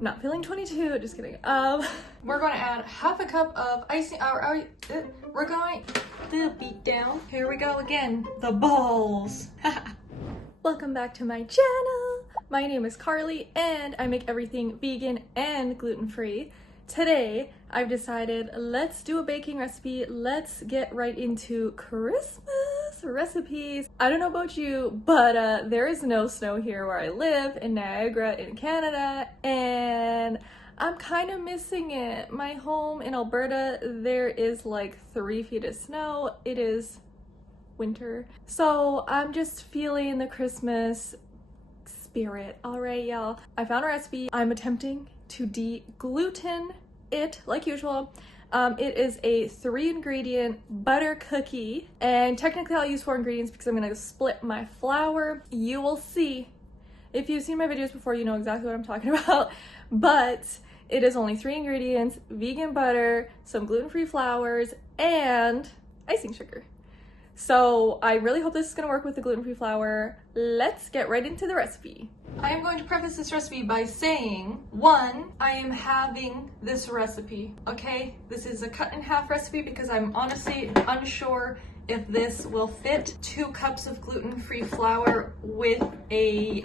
Not feeling 22, just kidding. We're going to add half a cup of icing. We're going to beat down. Here we go again. The balls. Welcome back to my channel. My name is Carly and I make everything vegan and gluten-free. Today, I've decided let's do a baking recipe. Let's get right into Christmas recipes. I don't know about you, but there is no snow here where I live in Niagara in Canada, and I'm kind of missing it. My home in Alberta, there is like 3 feet of snow. It is winter. So I'm just feeling the Christmas spirit. All right, y'all. I found a recipe. I'm attempting to de-gluten it like usual. It is a 3-ingredient butter cookie, and technically I'll use 4 ingredients because I'm gonna split my flour. You will see. If you've seen my videos before, you know exactly what I'm talking about, but it is only 3 ingredients: vegan butter, some gluten-free flours, and icing sugar. So I really hope this is gonna work with the gluten-free flour. Let's get right into the recipe. I am going to preface this recipe by saying, 1, I am halving this recipe, okay? This is a cut in half recipe because I'm honestly unsure if this will fit 2 cups of gluten-free flour with a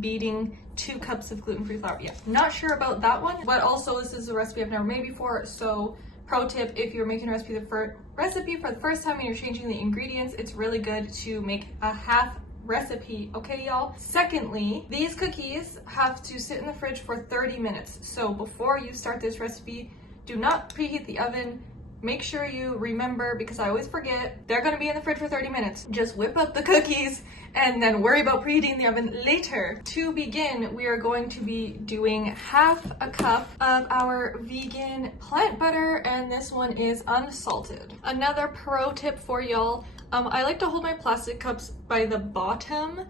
beating 2 cups of gluten-free flour. Yeah, not sure about that one, but also this is a recipe I've never made before, so pro tip, if you're making a recipe for the first time and you're changing the ingredients, it's really good to make a half recipe, okay y'all? Secondly, these cookies have to sit in the fridge for 30 minutes. So before you start this recipe, do not preheat the oven. Make sure you remember, because I always forget, they're gonna be in the fridge for 30 minutes. Just whip up the cookies and then worry about preheating the oven later. To begin, we are going to be doing half a cup of our vegan plant butter, and this one is unsalted. Another pro tip for y'all, I like to hold my plastic cups by the bottom.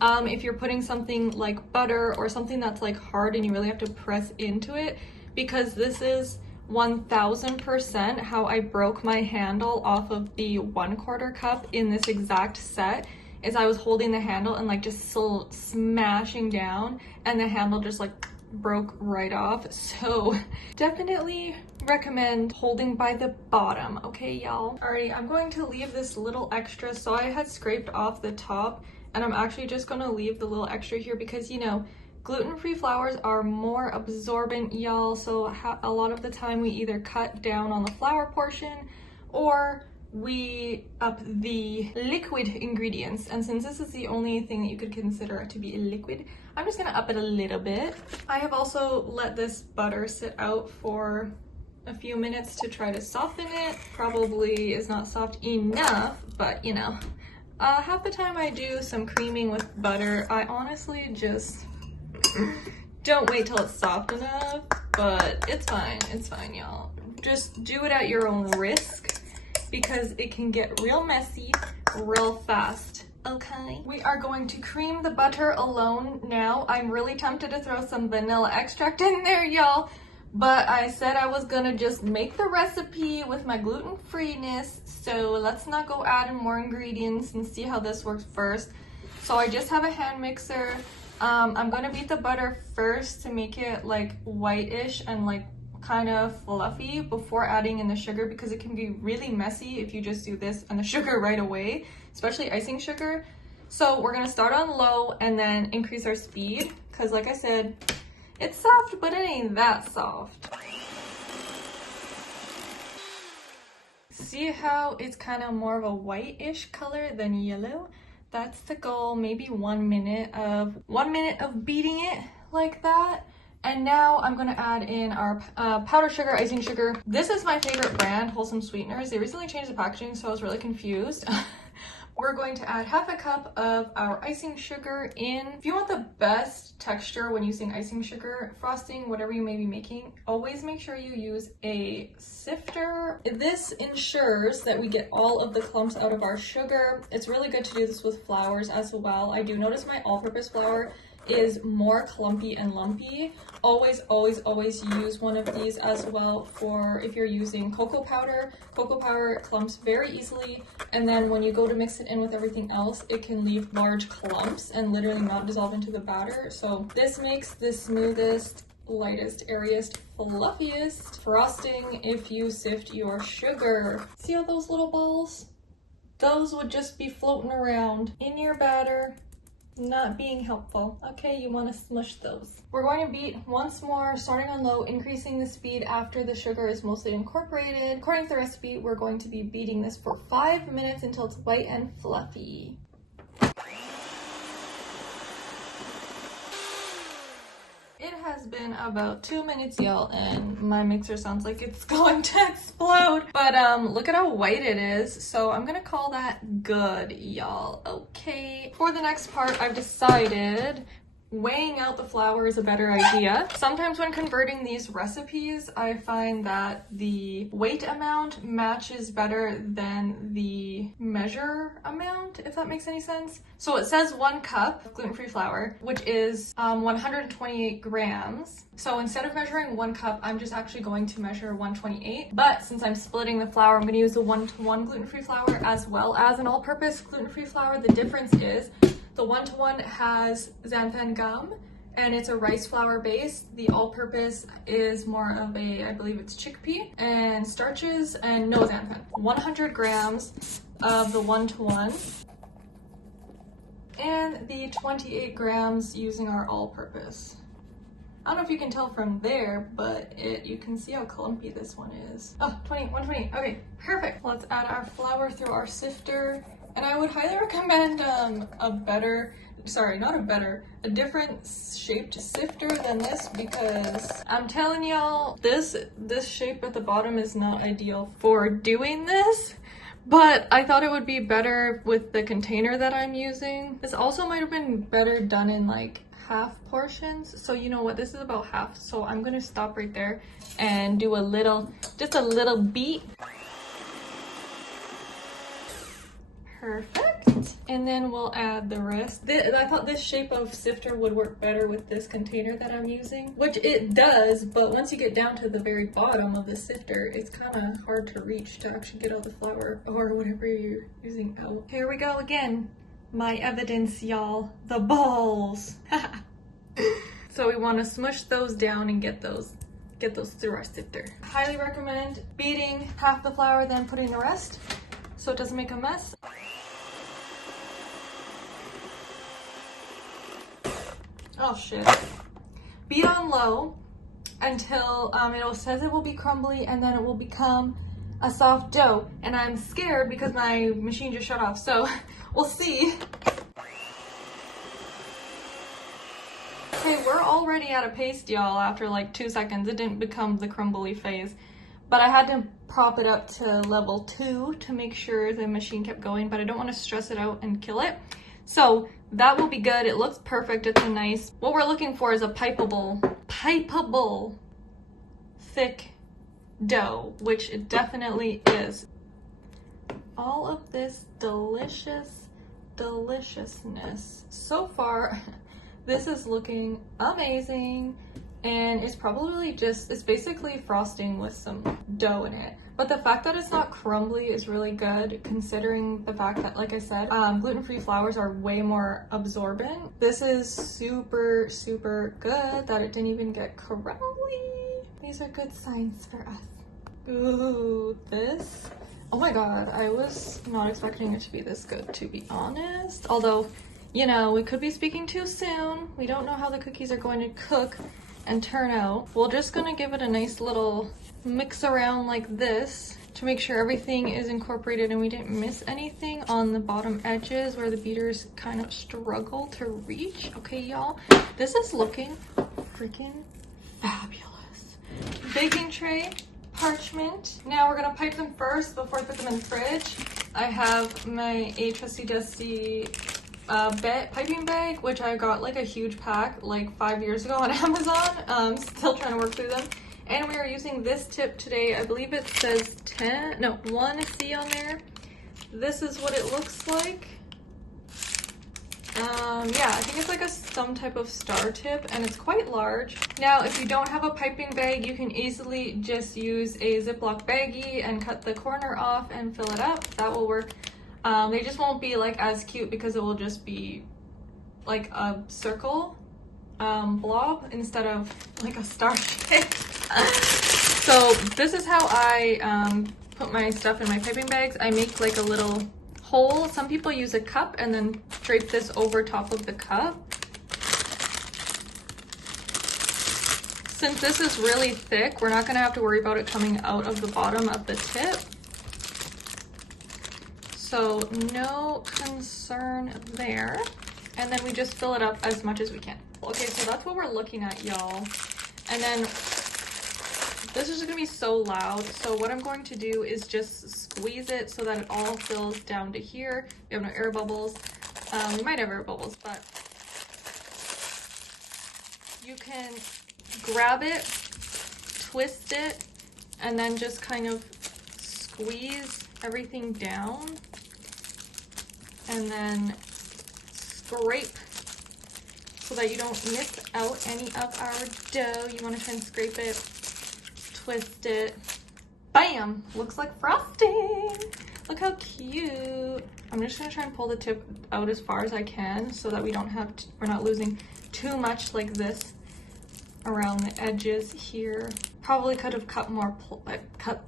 If you're putting something like butter or something that's like hard and you really have to press into it, because this is 1000% how I broke my handle off of the 1/4 cup in this exact set, is I was holding the handle and like just smashing down, and the handle just like broke right off. So definitely recommend holding by the bottom, okay y'all? Alrighty, I'm going to leave this little extra. So I had scraped off the top, and I'm actually just gonna leave the little extra here because, you know, gluten-free flours are more absorbent, y'all, so a lot of the time we either cut down on the flour portion or we up the liquid ingredients. And since this is the only thing that you could consider to be a liquid, I'm just gonna up it a little bit. I have also let this butter sit out for a few minutes to try to soften it. Probably is not soft enough, but you know, half the time I do some creaming with butter, I honestly just don't wait till it's soft enough, but it's fine, y'all. Just do it at your own risk because it can get real messy real fast, okay? We are going to cream the butter alone now. I'm really tempted to throw some vanilla extract in there, y'all, but I said I was gonna just make the recipe with my gluten-freeness, so let's not go adding more ingredients and see how this works first. So I just have a hand mixer. I'm gonna beat the butter first to make it like whitish and like kind of fluffy before adding in the sugar, because it can be really messy if you just do this and the sugar right away, especially icing sugar. So we're gonna start on low and then increase our speed, because like I said, it's soft, but it ain't that soft. See how it's kind of more of a whitish color than yellow? That's the goal. Maybe 1 minute of beating it like that. And now I'm gonna add in our powdered sugar, icing sugar. This is my favorite brand, Wholesome Sweeteners. They recently changed the packaging, so I was really confused. We're going to add half a cup of our icing sugar in. If you want the best texture when using icing sugar, frosting, whatever you may be making, always make sure you use a sifter. This ensures that we get all of the clumps out of our sugar. It's really good to do this with flours as well. I do notice my all-purpose flour is more clumpy and lumpy. Always use one of these as well for if you're using cocoa powder. Cocoa powder clumps very easily, and then when you go to mix it in with everything else, it can leave large clumps and literally not dissolve into the batter. So this makes the smoothest lightest, airiest, fluffiest frosting if you sift your sugar. See all those little balls? Those would just be floating around in your batter, not being helpful. Okay, you want to smush those. We're going to beat once more, starting on low, increasing the speed after the sugar is mostly incorporated. According to the recipe, we're going to be beating this for 5 minutes until it's white and fluffy. It has been about 2 minutes, y'all, and my mixer sounds like it's going to explode. But look at how white it is. So I'm gonna call that good, y'all. Okay. For the next part, I've decided weighing out the flour is a better idea. Sometimes when converting these recipes, I find that the weight amount matches better than the measure amount, if that makes any sense. So it says 1 cup gluten-free flour, which is 128 grams. So instead of measuring 1 cup, I'm just actually going to measure 128. But since I'm splitting the flour, I'm gonna use a 1-to-1 gluten-free flour as well as an all-purpose gluten-free flour. The difference is the 1-to-1 has xanthan gum and it's a rice flour base. The all-purpose is more of a, I believe it's chickpea and starches and no xanthan. 100 grams of the 1-to-1 and the 28 grams using our all-purpose. I don't know if you can tell from there, but you can see how clumpy this one is. Oh, 120, okay, perfect. Let's add our flour through our sifter. And I would highly recommend a different shaped sifter than this, because I'm telling y'all, this shape at the bottom is not ideal for doing this. But I thought it would be better with the container that I'm using. This also might have been better done in like half portions. So you know what, this is about half. So I'm gonna stop right there and do just a little beat. Perfect. And then we'll add the rest. I thought this shape of sifter would work better with this container that I'm using, which it does, but once you get down to the very bottom of the sifter, it's kind of hard to reach to actually get all the flour or whatever you're using out. Here we go again. My evidence, y'all. The balls. So we want to smush those down and get those through our sifter. Highly recommend beating half the flour, then putting the rest so it doesn't make a mess. Oh shit. Beat on low until it says it will be crumbly and then it will become a soft dough. And I'm scared because my machine just shut off, so we'll see. Okay, we're already at a paste, y'all, after like 2 seconds. It didn't become the crumbly phase, but I had to prop it up to level 2 to make sure the machine kept going, but I don't want to stress it out and kill it. So that will be good. It looks perfect. It's a nice, what we're looking for is a pipeable, thick dough, which it definitely is. All of this deliciousness. So far, this is looking amazing. And it's probably it's basically frosting with some dough in it. But the fact that it's not crumbly is really good, considering the fact that, like I said, gluten-free flours are way more absorbent. This is super, super good that it didn't even get crumbly. These are good signs for us. Ooh, this. Oh my god, I was not expecting it to be this good, to be honest. Although, you know, we could be speaking too soon. We don't know how the cookies are going to cook and turn out. We're just gonna give it a nice little mix around like this to make sure everything is incorporated and we didn't miss anything on the bottom edges where the beaters kind of struggle to reach. Okay, y'all, this is looking freaking fabulous. Baking tray, parchment. Now we're gonna pipe them first before I put them in the fridge. I have my trusty dusty piping bag, which I got like a huge pack like 5 years ago on Amazon. Still trying to work through them. And we are using this tip today. I believe it says 1C on there. This is what it looks like. Yeah, I think it's like some type of star tip, and it's quite large. Now, if you don't have a piping bag, you can easily just use a Ziploc baggie and cut the corner off and fill it up. That will work. They just won't be like as cute because it will just be like a circle blob instead of like a star shape. So this is how I put my stuff in my piping bags. I make like a little hole. Some people use a cup and then drape this over top of the cup. Since this is really thick, we're not gonna have to worry about it coming out of the bottom of the tip. So no concern there. And then we just fill it up as much as we can. Okay, so that's what we're looking at, y'all. And then this is gonna be so loud. So what I'm going to do is just squeeze it so that it all fills down to here. We have no air bubbles. We might have air bubbles, but you can grab it, twist it, and then just kind of squeeze everything down. And then scrape so that you don't miss out any of our dough. You want to try and scrape it, twist it, bam, looks like frosting. Look how cute. I'm just gonna try and pull the tip out as far as I can so that we're not losing too much like this around the edges here. Probably could have cut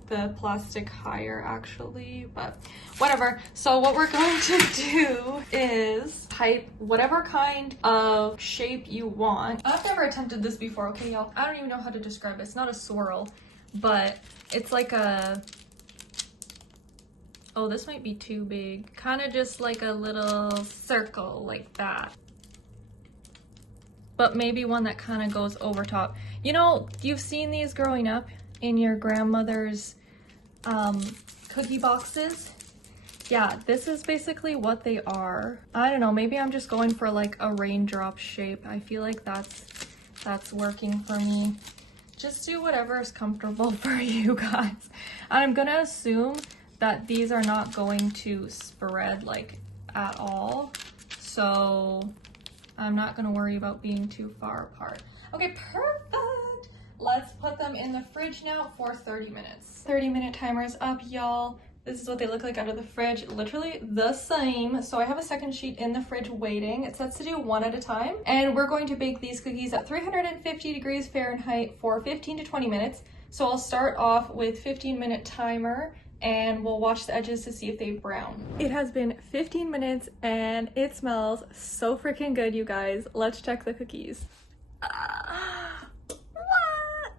the plastic higher actually, but whatever. So what we're going to do is pipe whatever kind of shape you want. I've never attempted this before, okay, y'all? I don't even know how to describe it. It's not a swirl, but it's like a, oh, this might be too big. Kind of just like a little circle like that. But maybe one that kind of goes over top. You know, you've seen these growing up in your grandmother's cookie boxes. Yeah, this is basically what they are. I don't know, maybe I'm just going for like a raindrop shape. I feel like that's working for me. Just do whatever is comfortable for you guys. And I'm gonna assume that these are not going to spread like at all. So I'm not gonna worry about being too far apart. Okay, perfect. Let's put them in the fridge now for 30 minutes. 30-minute timer is up, y'all. This is what they look like out of the fridge, literally the same. So I have a second sheet in the fridge waiting. It says to do one at a time. And we're going to bake these cookies at 350 degrees Fahrenheit for 15 to 20 minutes. So I'll start off with 15-minute timer and we'll watch the edges to see if they brown. It has been 15 minutes and it smells so freaking good, you guys. Let's check the cookies. What?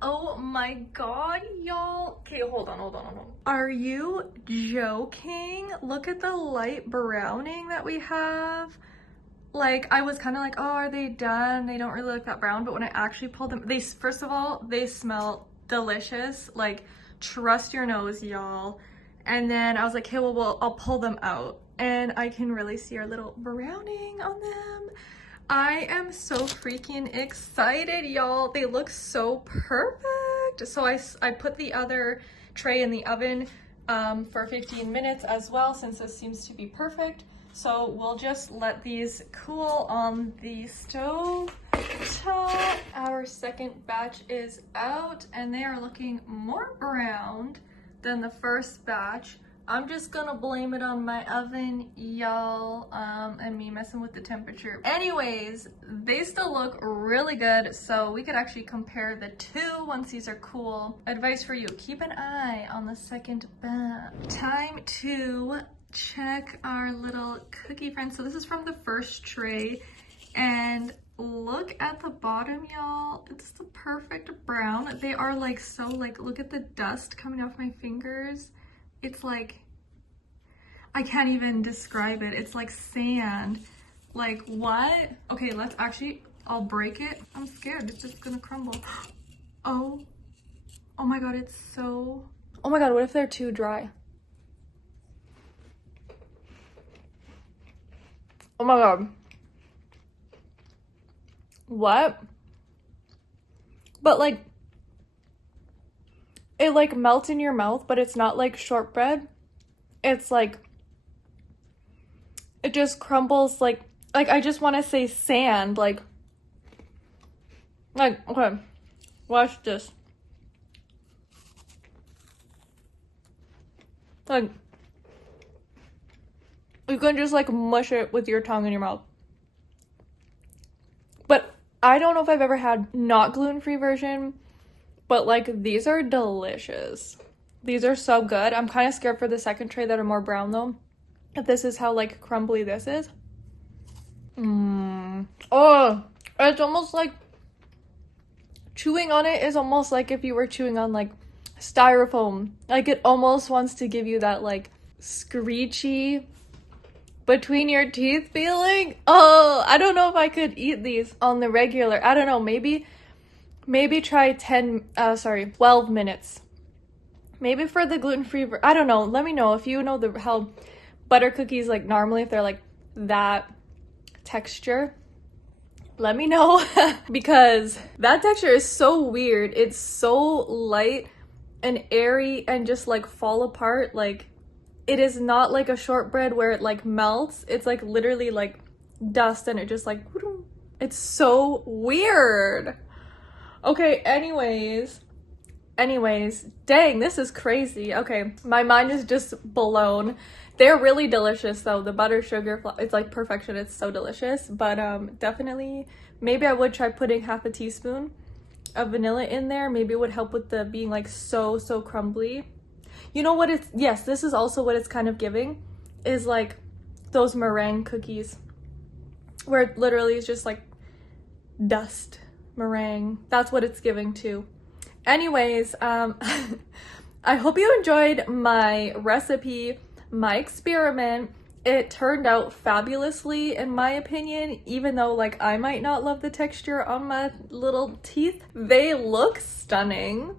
Oh my god, y'all. Okay, hold on. Are you joking? Look at the light browning that we have. Like, I was kind of like, oh, are they done? They don't really look that brown, but when I actually pulled them, first of all, they smell delicious. Like, trust your nose, y'all. And then I was like, hey, well, I'll pull them out. And I can really see our little browning on them. I am so freaking excited, y'all. They look so perfect. So I put the other tray in the oven for 15 minutes as well, since this seems to be perfect. So we'll just let these cool on the stove top. Our second batch is out and they are looking more browned than the first batch. I'm just gonna blame it on my oven, y'all, and me messing with the temperature. Anyways, they still look really good, so we could actually compare the two once these are cool. Advice for you, keep an eye on the second batch. Time to check our little cookie friends. So this is from the first tray, and look at the bottom, y'all. It's the perfect brown. They are like so, like, look at the dust coming off my fingers. It's like, I can't even describe it. It's like sand. Like, what? Okay, let's actually, I'll break it. I'm scared, it's just gonna crumble. Oh my god, it's so, oh my god, what if they're too dry? Oh my god. What? But like, it like melts in your mouth, but it's not like shortbread. It's like, it just crumbles like I just want to say sand, like, okay, watch this. Like, you can just like mush it with your tongue in your mouth. But I don't know if I've ever had not gluten-free version, but like these are delicious. These are so good. I'm kind of scared for the second tray that are more brown though. If this is how like crumbly this is. Oh, it's almost like chewing on it is almost like if you were chewing on like styrofoam. Like it almost wants to give you that like screechy between your teeth feeling. Oh, I don't know if I could eat these on the regular. I don't know, maybe try 12 minutes. Maybe for the gluten-free, I don't know. Let me know if you know how butter cookies like normally, if they're like that texture. Let me know because that texture is so weird. It's so light and airy and just like fall apart. Like it is not like a shortbread where it like melts. It's like literally like dust and it just like, it's so weird. Okay, anyways, dang, this is crazy. Okay, my mind is just blown. They're really delicious though. The butter sugar, it's like perfection. It's so delicious. But definitely, maybe I would try putting half a teaspoon of vanilla in there. Maybe it would help with the being like so crumbly. You know what it's, yes, this is also what it's kind of giving, is like those meringue cookies where it literally is just like dust meringue. That's what it's giving too. Anyways, I hope you enjoyed my recipe, my experiment. It turned out fabulously in my opinion, even though like I might not love the texture on my little teeth. They look stunning.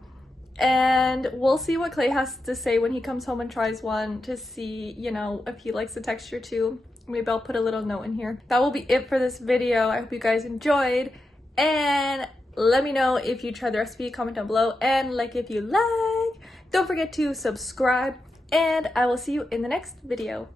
And we'll see what Clay has to say when he comes home and tries one to see, you know, if he likes the texture too. Maybe I'll put a little note in here. That will be it for this video. I hope you guys enjoyed. And let me know if you tried the recipe, comment down below, and like if you like. Don't forget to subscribe, and I will see you in the next video.